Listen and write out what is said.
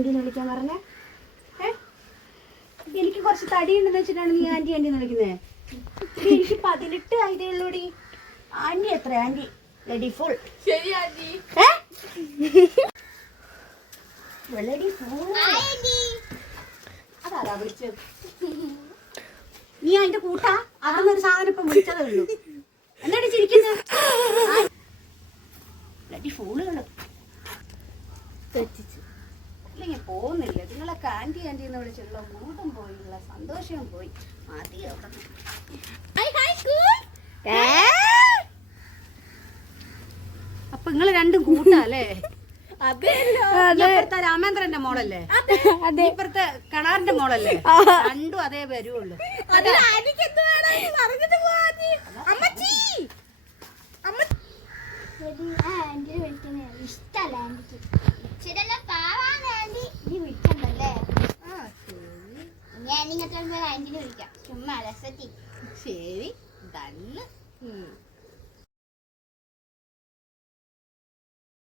ആന്റിന്ന് വിളിക്കാൻ പറഞ്ഞേ? എനിക്ക് കുറച്ച് തടിയുണ്ടെന്ന് വെച്ചിട്ടാണ് നീ ആന്റി ആന്റിന്ന് വിളിക്കുന്നേ? എനിക്ക് 18 ആയതേ ഉള്ളൂടി. ആന്റി എത്ര? ആന്റി ലെഡി ഫുൾ. ശരി ആന്റി. അതാ വിളിച്ചത്. നീ അതിന്റെ കൂട്ടാ? അതൊന്നൊരു സാധനം ഇപ്പം വിളിച്ചതേ ഉള്ളൂ. എന്നാടി ചിരിക്കുന്നത്? ലെഡി ഫൂളുകള് തെറ്റിച്ചു. ഇല്ലെങ്കിൽ പോകുന്നില്ല. നിങ്ങളൊക്കെ ആന്റി ആന്റി എന്ന് വിളിച്ചുള്ള മൂടും പോയുള്ള സന്തോഷവും പോയി. മതി അവിടെ. അപ്പൊ നിങ്ങള് രണ്ടും കൂട്ടല്ലേ? ഇപ്പുറത്തെ രാമേന്ദ്രന്റെ മോളല്ലേ? ഇപ്പുറത്തെ കണാറിന്റെ മോളല്ലേ? രണ്ടും അതേ വരുള്ളൂ. ഞാൻ ആന്റിനെ വിളിക്കാം. ചുമ്മാ രസത്തി. ശരി.